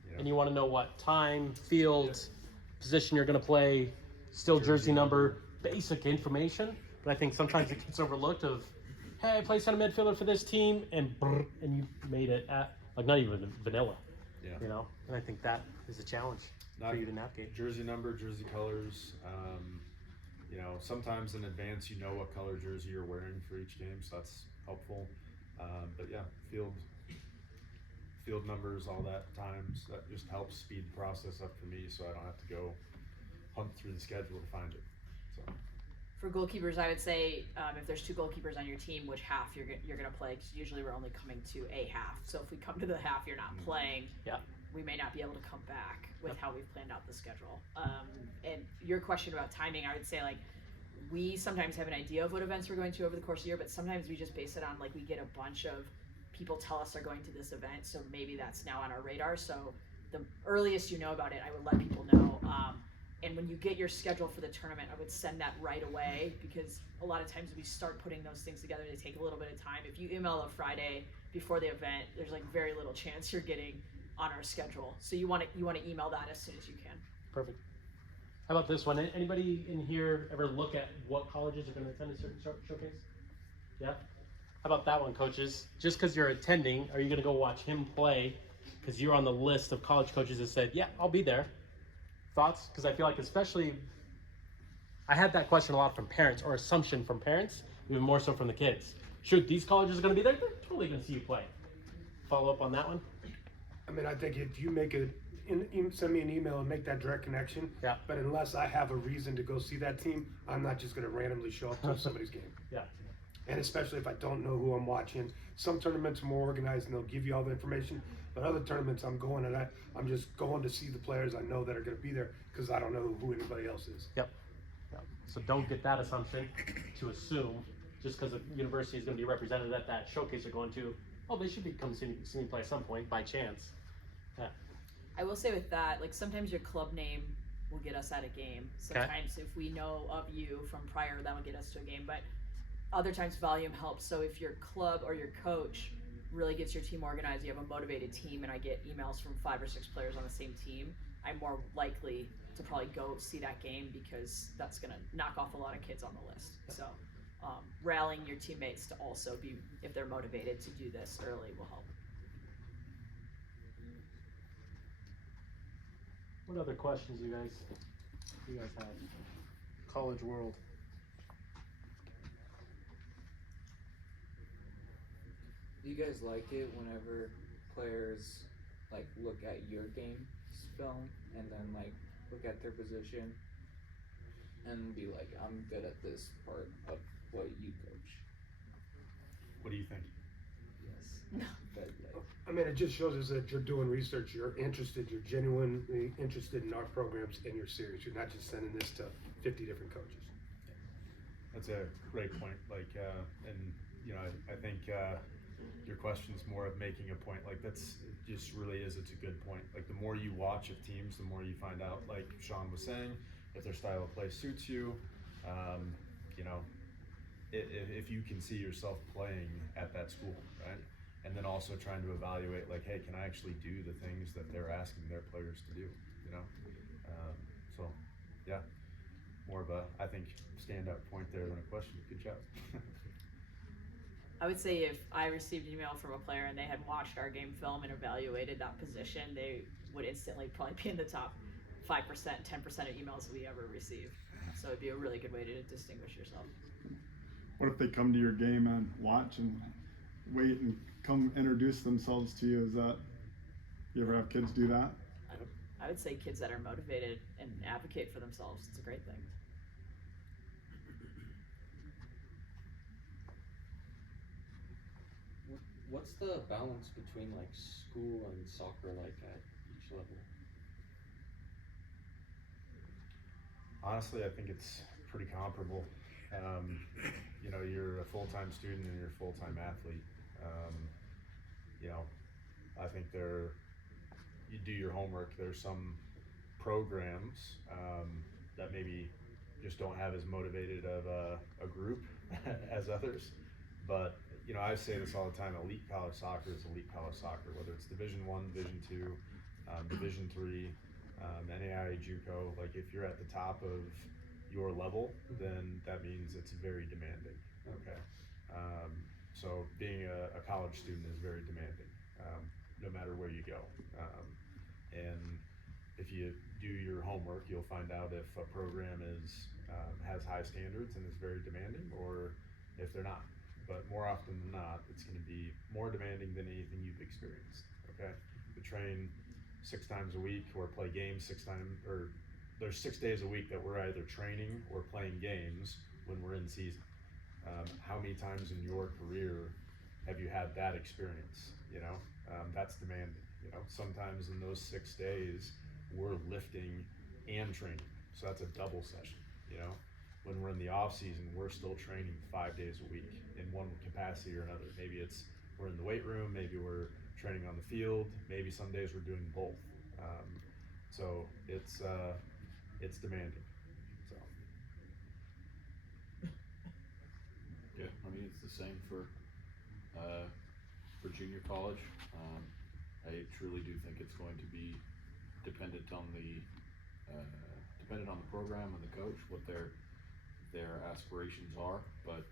You know? and you want to know what time, field, position you're going to play, still jersey number, basic information. But I think sometimes it gets overlooked of, hey, I play center midfielder for this team, and you made it at like not even vanilla. Yeah. You know, and I think that is a challenge for you to navigate. Jersey number, jersey colors. You know, sometimes in advance you know what color jersey you're wearing for each game, so that's helpful. But yeah, field numbers, all that times, that just helps speed the process up for me, so I don't have to go hunt through the schedule to find it. So. For goalkeepers, I would say if there's 2 goalkeepers on your team, which half you're gonna play? Because usually we're only coming to a half. So if we come to the half, you're not playing. Yeah. We may not be able to come back with how we've planned out the schedule. And your question about timing, I would say like we sometimes have an idea of what events we're going to over the course of the year, but sometimes we just base it on like we get a bunch of people tell us they're going to this event, so maybe that's now on our radar. So the earliest you know about it, I would let people know. And when you get your schedule for the tournament, I would send that right away, because a lot of times we start putting those things together, they take a little bit of time. If you email a Friday before the event, there's like very little chance you're getting on our schedule. So you want to email that as soon as you can. Perfect. How about this one? Anybody in here ever look at what colleges are going to attend a certain showcase? Yeah? How about that one, coaches? Just because you're attending, are you going to go watch him play because you're on the list of college coaches that said, yeah, I'll be there? Thoughts? Because I feel like especially, I had that question a lot from parents, or assumption from parents, even more so from the kids. Shoot, these colleges are going to be there, they're totally going to see you play. Follow up on that one? I mean, I think if you make send me an email and make that direct connection. Yeah. But unless I have a reason to go see that team, I'm not just going to randomly show up to somebody's game. Yeah. And especially if I don't know who I'm watching. Some tournaments are more organized and they'll give you all the information. But other tournaments I'm going and I'm just going to see the players I know that are going to be there because I don't know who anybody else is. Yep. So don't get that assumption to assume just because a university is going to be represented at that showcase you're going to, oh, they should be come see me play at some point by chance. Yeah. I will say with that, like sometimes your club name will get us at a game. Sometimes if we know of you from prior, that'll get us to a game. But other times volume helps. So if your club or your coach really gets your team organized, you have a motivated team, and I get emails from 5 or 6 players on the same team, I'm more likely to probably go see that game because that's going to knock off a lot of kids on the list. So rallying your teammates to also be, if they're motivated to do this early, will help. What other questions you guys have? College world. Do you guys like it whenever players like look at your game film and then like look at their position and be like, I'm good at this part of what you coach? What do you think? Yes. But like, I mean, it just shows us that you're doing research, you're interested, you're genuinely interested in our programs, and you're serious. You're not just sending this to 50 different coaches. That's a great point. Like, and you know, I think your question's more of making a point. Like, that's it just really is. It's a good point. Like, the more you watch of teams, the more you find out. Like Sean was saying, if their style of play suits you, you know, if you can see yourself playing at that school, right? And then also trying to evaluate, like, hey, can I actually do the things that they're asking their players to do? You know, so yeah, more of a, I think, standout point there than a question. Good job. I would say if I received an email from a player and they had watched our game film and evaluated that position, they would instantly probably be in the top 5%, 10% of emails we ever receive. So it'd be a really good way to distinguish yourself. What if they come to your game and watch and wait and come introduce themselves to you? Is that, you ever have kids do that? I would say kids that are motivated and advocate for themselves, it's a great thing. what's the balance between like school and soccer like at each level? Honestly, I think it's pretty comparable. You know, you're a full-time student and you're a full-time athlete. You know, I think you do your homework. There's some programs that maybe just don't have as motivated of a group as others. But, you know, I say this all the time, elite college soccer is elite college soccer, whether it's Division I, Division II, Division III, NAIA, JUCO. Like, if you're at the top of your level, then that means it's very demanding, okay? So being a college student is very demanding, no matter where you go. And if you do your homework, you'll find out if a program has high standards and is very demanding, or if they're not. But more often than not, it's going to be more demanding than anything you've experienced. Okay, we train 6 times a week or play games 6 times, or there's 6 days a week that we're either training or playing games when we're in season. How many times in your career have you had that experience? You know, that's demanding. You know, sometimes in those 6 days, we're lifting and training, so that's a double session. You know, when we're in the off season, we're still training 5 days a week in one capacity or another. Maybe we're in the weight room, maybe we're training on the field, maybe some days we're doing both. So it's demanding. So. Yeah, I mean it's the same for junior college. I truly do think it's going to be dependent on the program and the coach, what their aspirations are. But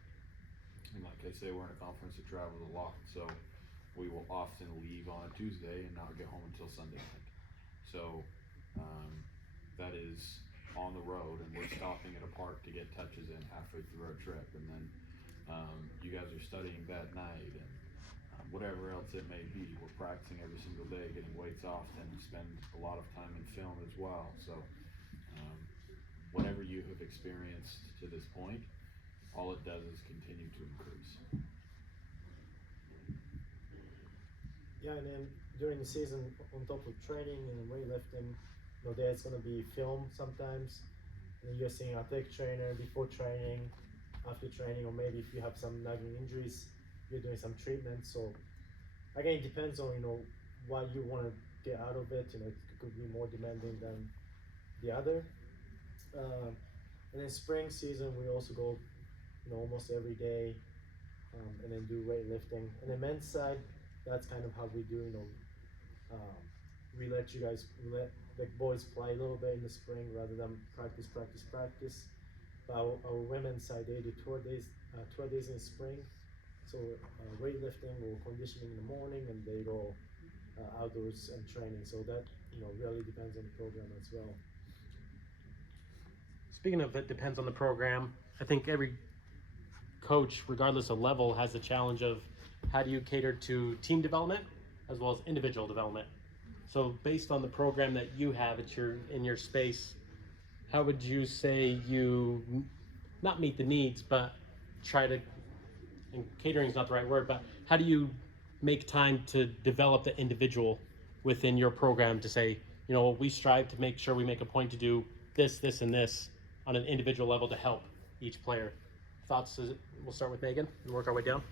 like I say, we're in a conference that travels a lot, so we will often leave on a Tuesday and not get home until Sunday night. So that is on the road, and we're stopping at a park to get touches in halfway through our trip, and then you guys are studying that night, and whatever else it may be. We're practicing every single day, getting weights off, and spend a lot of time in film as well. So whatever you have experienced to this point, all it does is continue to increase. Yeah, and then during the season, on top of training and weightlifting, there's going to be film sometimes. And you're seeing athletic trainer before training, after training, or maybe if you have some nagging injuries, you're doing some treatment. So again, it depends on what you want to get out of it. It could be more demanding than the other. And then spring season, we also go almost every day, and then do weightlifting. And the men's side, that's kind of how we do. We let the boys play a little bit in the spring rather than practice. But our women's side, they do 12 days in the spring. So weightlifting or conditioning in the morning, and they go outdoors and training. So that really depends on the program as well. Speaking of it depends on the program, I think every coach, regardless of level, has the challenge of how do you cater to team development as well as individual development. So based on the program that you have in your space, how would you say you not meet the needs, but try to, and catering is not the right word, but how do you make time to develop the individual within your program to say, we strive to make sure we make a point to do this, and this on an individual level to help each player? Thoughts? We'll start with Megan and work our way down.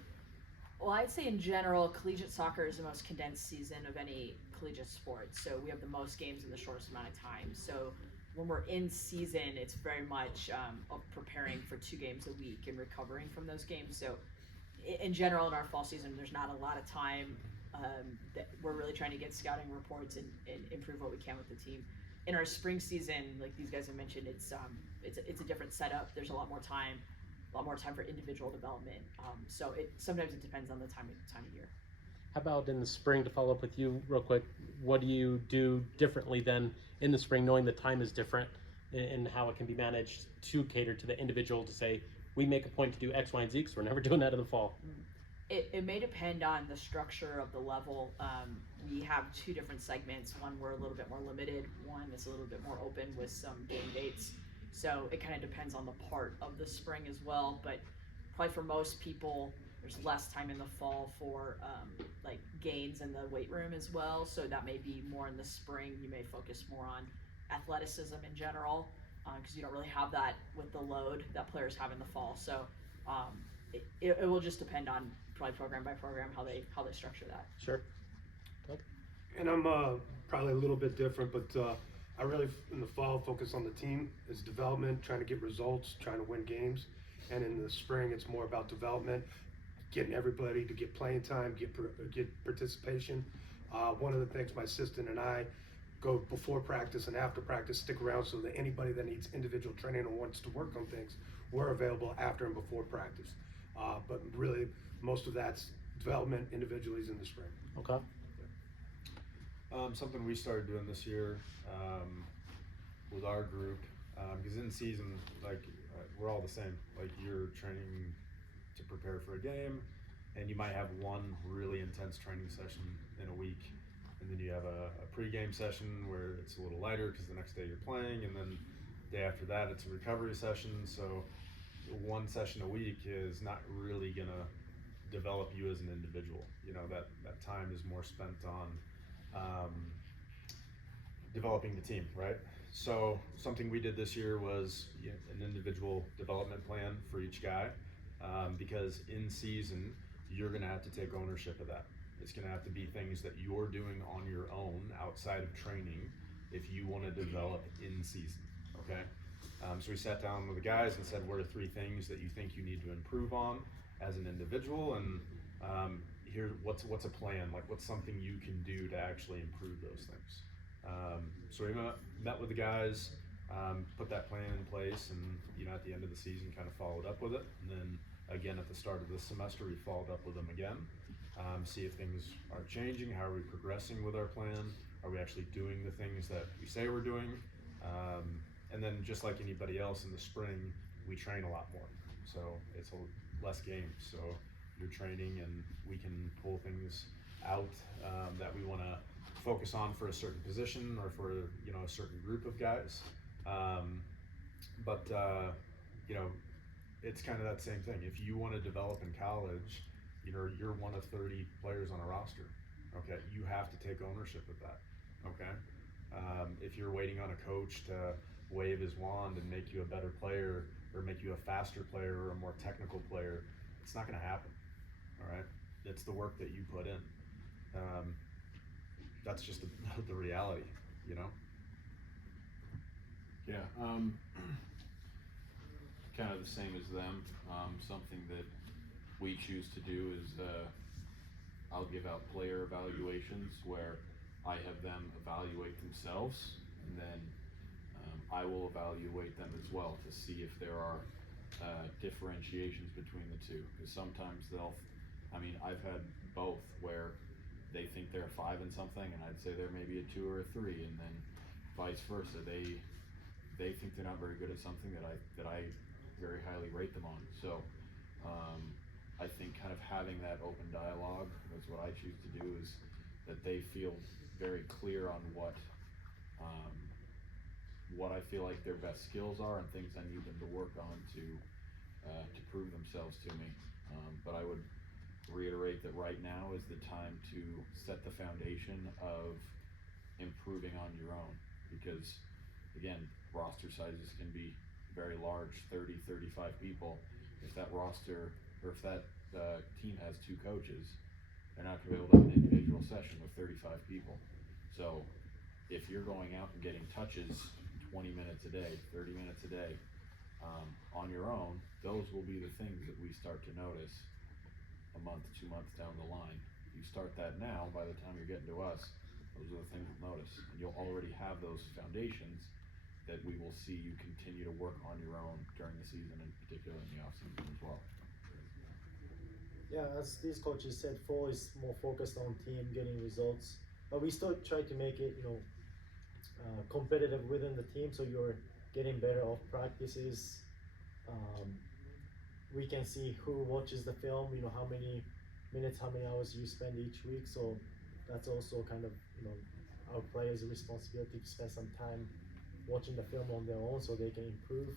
Well, I'd say in general, collegiate soccer is the most condensed season of any collegiate sport. So we have the most games in the shortest amount of time. So when we're in season, it's very much of preparing for 2 games a week and recovering from those games. So in general, in our fall season, there's not a lot of time that we're really trying to get scouting reports and improve what we can with the team. In our spring season, like these guys have mentioned, it's a different setup. There's a lot more time for individual development. So sometimes it depends on the time of year. How about in the spring, to follow up with you real quick, what do you do differently than in the spring, knowing the time is different and how it can be managed to cater to the individual to say, we make a point to do X, Y, and Z, because we're never doing that in the fall? It may depend on the structure of the level. We have 2 different segments. One, we're a little bit more limited. One is a little bit more open with some game dates. So it kind of depends on the part of the spring as well. But probably for most people, there's less time in the fall for like gains in the weight room as well. So that may be more in the spring. You may focus more on athleticism in general, because you don't really have that with the load that players have in the fall. So it will just depend on probably program by program how they structure that. Sure. And I'm probably a little bit different, but I really, in the fall, focus on the team. It's development, trying to get results, trying to win games. And in the spring, it's more about development, getting everybody to get playing time, get participation. One of the things my assistant and I go before practice and after practice, stick around so that anybody that needs individual training or wants to work on things, we're available after and before practice. But really, most of that's development individually is in the spring. Okay. Something we started doing this year with our group, because in season, like we're all the same. Like you're training to prepare for a game, and you might have one really intense training session in a week, and then you have a pre-game session where it's a little lighter because the next day you're playing, and then the day after that it's a recovery session. So one session a week is not really gonna develop you as an individual. You know, that time is more spent on developing the team, right? So something we did this year was an individual development plan for each guy, because in season you're gonna have to take ownership of that. It's gonna have to be things that you're doing on your own outside of training if you want to develop in season, okay? So we sat down with the guys and said, what are 3 things that you think you need to improve on as an individual, and here, what's a plan, like what's something you can do to actually improve those things. So we met with the guys, put that plan in place, and at the end of the season kind of followed up with it, and then again at the start of this semester we followed up with them again, see if things are changing, how are we progressing with our plan, are we actually doing the things that we say we're doing, and then just like anybody else in the spring we train a lot more, so it's less games, so you're training and we can pull things out that we want to focus on for a certain position or for a certain group of guys, but it's kind of that same thing. If you want to develop in college, you're one of 30 players on a roster, okay? You have to take ownership of that, okay? If you're waiting on a coach to wave his wand and make you a better player or make you a faster player or a more technical player, it's not going to happen, all right? It's the work that you put in. That's just the reality, Yeah, kind of the same as them. Something that we choose to do is I'll give out player evaluations where I have them evaluate themselves, and then I will evaluate them as well to see if there are differentiations between the two. Because sometimes I've had both where they think they're a 5 in something, and I'd say they're maybe a 2 or a 3, and then vice versa. They think they're not very good at something that I very highly rate them on. So I think kind of having that open dialogue is what I choose to do, is that they feel very clear on what I feel like their best skills are and things I need them to work on to prove themselves to me. But I would reiterate that right now is the time to set the foundation of improving on your own, because again, roster sizes can be very large, 30, 35 people. If that roster, or if that team has 2 coaches, they're not going to be able to have an individual session with 35 people. So if you're going out and getting touches 20 minutes a day, 30 minutes a day, on your own, those will be the things that we start to notice a month, 2 months down the line. You start that now, by the time you're getting to us, those are the things you'll notice. And you'll already have those foundations that we will see you continue to work on your own during the season, in particular in the off season as well. Yeah, as these coaches said, fall is more focused on team getting results, but we still try to make it, competitive within the team. So you're getting better off practices. We can see who watches the film, how many minutes, how many hours you spend each week. So that's also kind of, our players' responsibility to spend some time watching the film on their own so they can improve.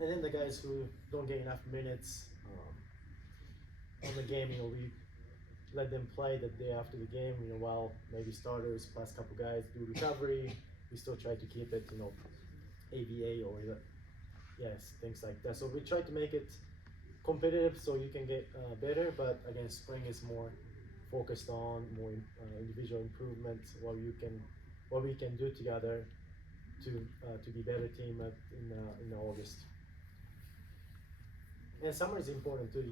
And then the guys who don't get enough minutes on the game, we let them play the day after the game, while maybe starters plus a couple guys do recovery. We still try to keep it, AVA or things like that. So we try to make it competitive so you can get better, but again, spring is more focused on more individual improvement, what we can do together to be better team in August. And summer is important too.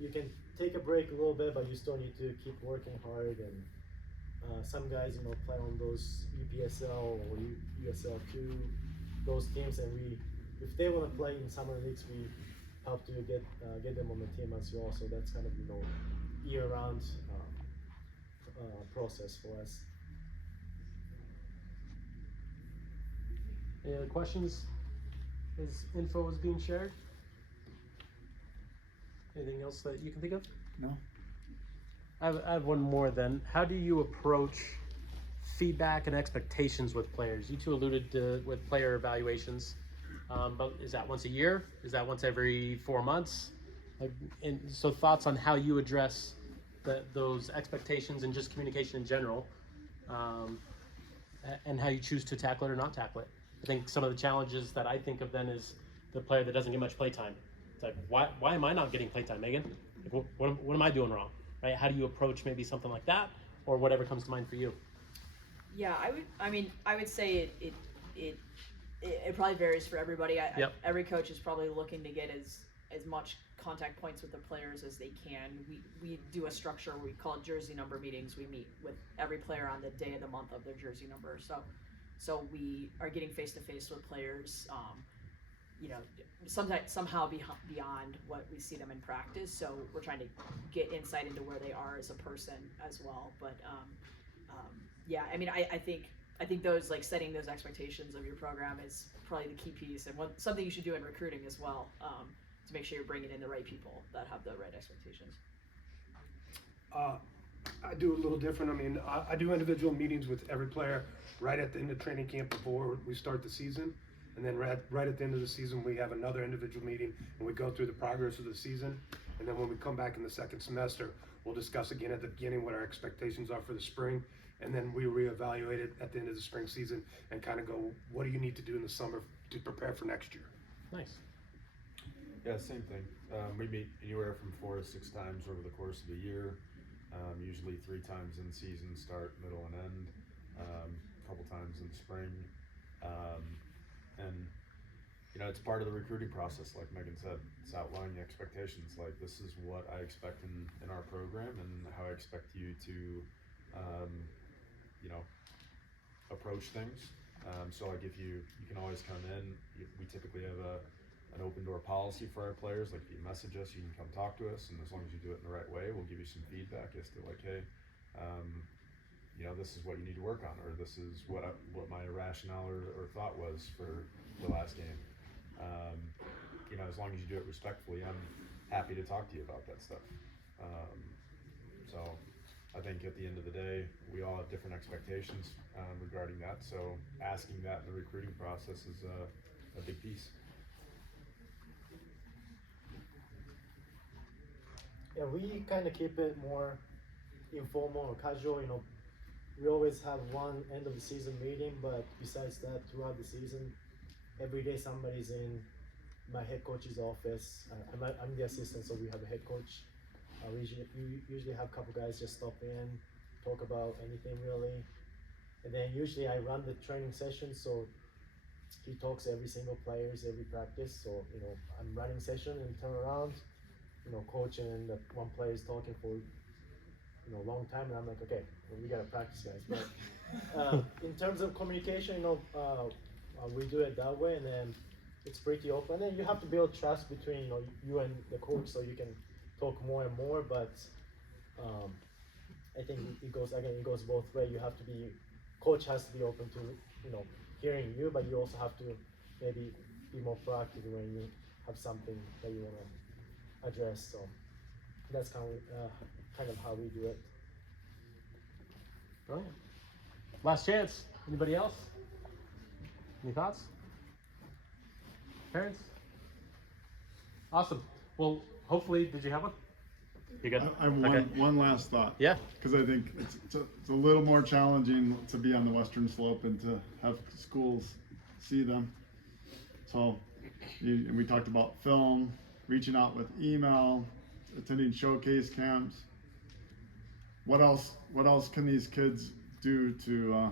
You can take a break a little bit, but you still need to keep working hard. And some guys, play on those UPSL or USL2, those teams, and if they want to play in summer leagues, we help to get them on the team as well. So that's kind of year-round process for us. Any other questions as info is being shared? Anything else that you can think of? No. I have one more then. How do you approach feedback and expectations with players? You two alluded to with player evaluations, but is that once a year? Is that once every 4 months? And so thoughts on how you address those expectations and just communication in general, and how you choose to tackle it or not tackle it. I think some of the challenges that I think of then is the player that doesn't get much play time. It's like, why am I not getting play time, Megan? Like, what am I doing wrong? Right? How do you approach maybe something like that, or whatever comes to mind for you? Yeah, I would say it probably varies for everybody. Yep. Every coach is probably looking to get as much contact points with the players as they can. We do a structure where we call it jersey number meetings. We meet with every player on the day of the month of their jersey number. So we are getting face to face with players. Sometimes somehow beyond what we see them in practice. So we're trying to get insight into where they are as a person as well. But yeah, I think those setting those expectations of your program is probably the key piece, and something you should do in recruiting as well, to make sure you're bringing in the right people that have the right expectations. I do a little different. I do individual meetings with every player right at the end of training camp before we start the season. And then right at the end of the season, we have another individual meeting and we go through the progress of the season. And then when we come back in the second semester, we'll discuss again at the beginning what our expectations are for the spring. And then we reevaluate it at the end of the spring season and kind of go, what do you need to do in the summer to prepare for next year? Nice. Yeah, same thing. We meet anywhere from 4 to 6 times over the course of the year. Usually 3 times in season, start, middle, and end. A couple times in spring. And it's part of the recruiting process, like Megan said. It's outlining the expectations. Like, this is what I expect in our program and how I expect you to approach things. So like, if you can always come in. We typically have an open door policy for our players. Like, if you message us, you can come talk to us, and as long as you do it in the right way, we'll give you some feedback as to like, hey, this is what you need to work on, or this is what my rationale or thought was for the last game. As long as you do it respectfully, I'm happy to talk to you about that stuff. So I think at the end of the day, we all have different expectations regarding that. So asking that in the recruiting process is a big piece. Yeah, we kind of keep it more informal or casual. We always have one end of the season meeting, but besides that, throughout the season, every day somebody's in my head coach's office. I'm the assistant, so we have a head coach. We usually have a couple guys just stop in, talk about anything really. And then usually I run the training session, so he talks to every single players, every practice. So, I'm running session and turn around, coach and the one player is talking for a long time, and I'm like, okay, we gotta practice, guys. But in terms of communication, we do it that way, and then it's pretty open. And you have to build trust between you and the coach, so you can talk more and more. But I think it goes both ways. Coach has to be open to hearing you, but you also have to maybe be more proactive when you have something that you want to address. So that's kind of how we do it. Brilliant. Last chance. Anybody else? Any thoughts? Parents? Awesome. Well, hopefully, did you have one? You good? I have one last thought. Yeah. Because I think it's a little more challenging to be on the Western Slope and to have schools see them. So we talked about film, reaching out with email, attending showcase camps. What else can these kids do to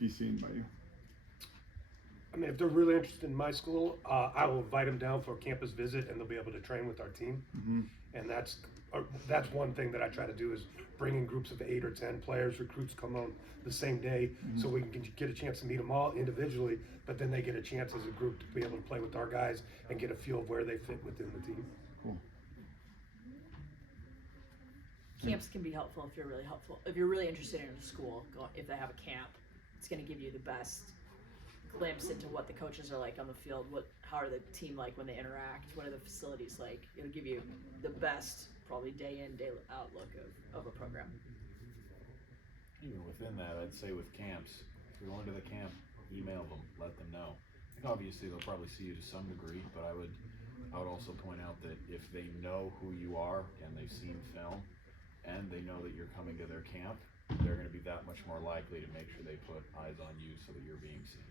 be seen by you? If they're really interested in my school, I will invite them down for a campus visit, and they'll be able to train with our team. Mm-hmm. And that's that's one thing that I try to do is bring in groups of 8 or 10 players. Recruits come on the same day, so we can get a chance to meet them all individually, but then they get a chance as a group to be able to play with our guys and get a feel of where they fit within the team. Cool. Camps can be helpful if you're really helpful. If you're really interested in a school, if they have a camp, it's going to give you the best glimpse into what the coaches are like on the field. How are the team like when they interact? What are the facilities like? It'll give you the best, probably day in, day out look of a program. Even within that, I'd say with camps, if you're going to the camp, email them, let them know. I think obviously they'll probably see you to some degree, but I would also point out that if they know who you are and they've seen film and they know that you're coming to their camp, they're going to be that much more likely to make sure they put eyes on you so that you're being seen.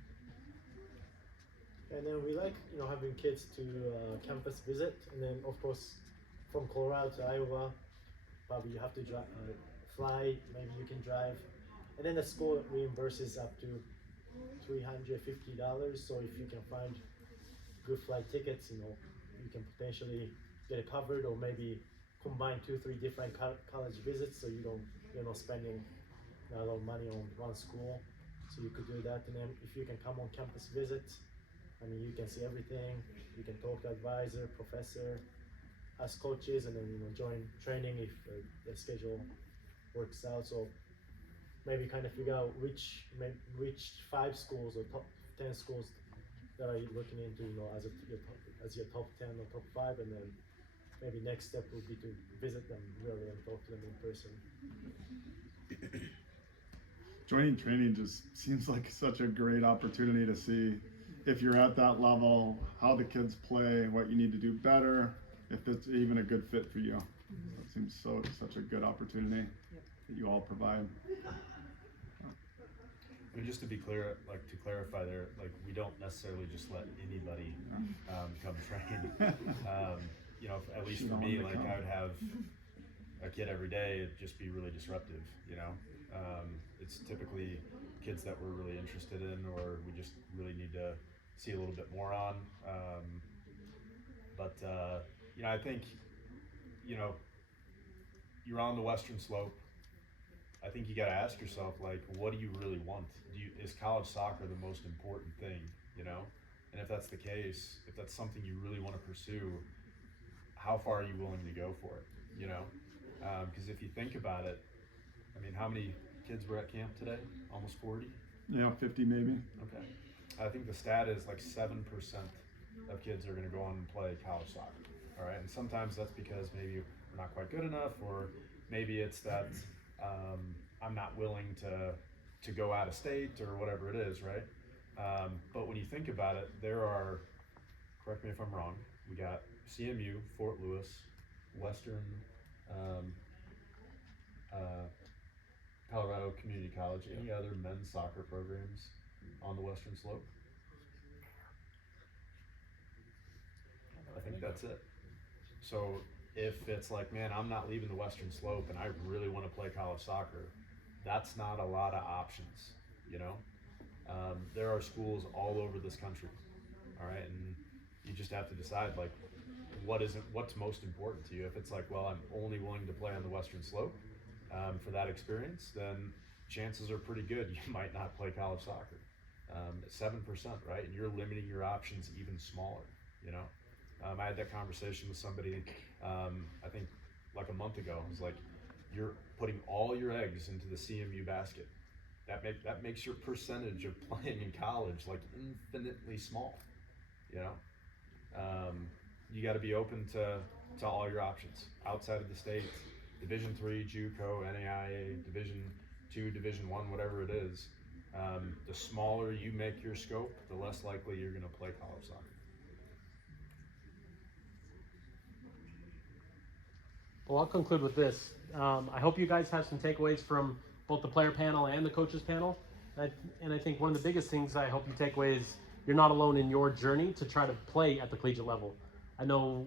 And then we like, having kids to campus visit, and then of course from Colorado to Iowa, probably you have to fly, maybe you can drive, and then the school reimburses up to $350. So if you can find good flight tickets, you can potentially get it covered, or maybe combine 2-3 different college visits, so you're not spending a lot of money on one school. So you could do that, and then if you can come on campus visit, you can see everything. You can talk to advisor, professor, ask coaches, and then join training if the schedule works out. So maybe kind of figure out which 5 schools or top 10 schools that are you looking into, as your top 10 or top 5, and then maybe next step would be to visit them really and talk to them in person. Joining training just seems like such a great opportunity to see if you're at that level, how the kids play, what you need to do better, if it's even a good fit for you. It seems such a good opportunity that you all provide. I mean, just to be clear, to clarify there, we don't necessarily just let anybody come train. At least for me, I would have a kid every day, it'd just be really disruptive, It's typically kids that we're really interested in, or we just really need to see a little bit more on. I think, you're on the Western Slope. I think you got to ask yourself, what do you really want? Is college soccer the most important thing, And if that's the case, if that's something you really want to pursue, how far are you willing to go for it, Because if you think about it, how many kids were at camp today? Almost 40? Yeah, 50 maybe. Okay. I think the stat is 7% of kids are going to go on and play college soccer. All right. And sometimes that's because maybe we're not quite good enough, or maybe it's that I'm not willing to go out of state or whatever it is, right? But when you think about it, there are, correct me if I'm wrong, we got CMU, Fort Lewis, Western, Colorado Community College. Any other men's soccer programs on the Western Slope? I think that's it. So if it's man, I'm not leaving the Western Slope and I really want to play college soccer, that's not a lot of options, There are schools all over this country, all right? And you just have to decide, what's most important to you. If it's well, I'm only willing to play on the Western Slope for that experience, then chances are pretty good you might not play college soccer. 7%, right? And you're limiting your options even smaller, I had that conversation with somebody, I think a month ago. It was you're putting all your eggs into the CMU basket. That makes your percentage of playing in college infinitely small, You got to be open to all your options outside of the state. Division III, JUCO, NAIA, Division II, Division I, whatever it is. The smaller you make your scope, the less likely you're going to play college soccer. Well, I'll conclude with this. I hope you guys have some takeaways from both the player panel and the coaches panel. And I think one of the biggest things I hope you take away is you're not alone in your journey to try to play at the collegiate level. I know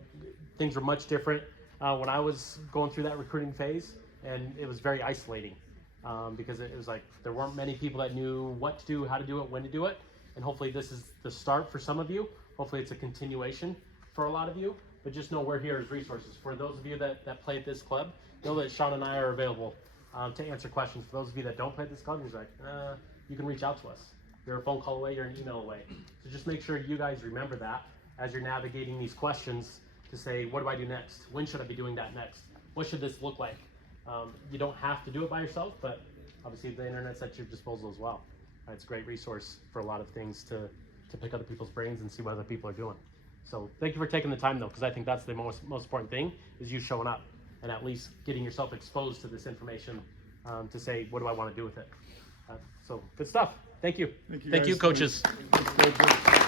things were much different when I was going through that recruiting phase, and it was very isolating because it was there weren't many people that knew what to do, how to do it, when to do it. And hopefully this is the start for some of you. Hopefully it's a continuation for a lot of you. but just know we're here as resources. For those of you that play at this club, know that Sean and I are available to answer questions. For those of you that don't play at this club, you're like, you can reach out to us. You're a phone call away, you're an email away. So just make sure you guys remember that as you're navigating these questions to say, what do I do next? When should I be doing that next? What should this look like? You don't have to do it by yourself, but obviously the internet's at your disposal as well. It's a great resource for a lot of things to pick other people's brains and see what other people are doing. So thank you for taking the time though, because I think that's the most important thing is you showing up and at least getting yourself exposed to this information to say, what do I want to do with it? So good stuff. Thank you. Thank you, Thank you, guys. coaches. Thanks, coaches.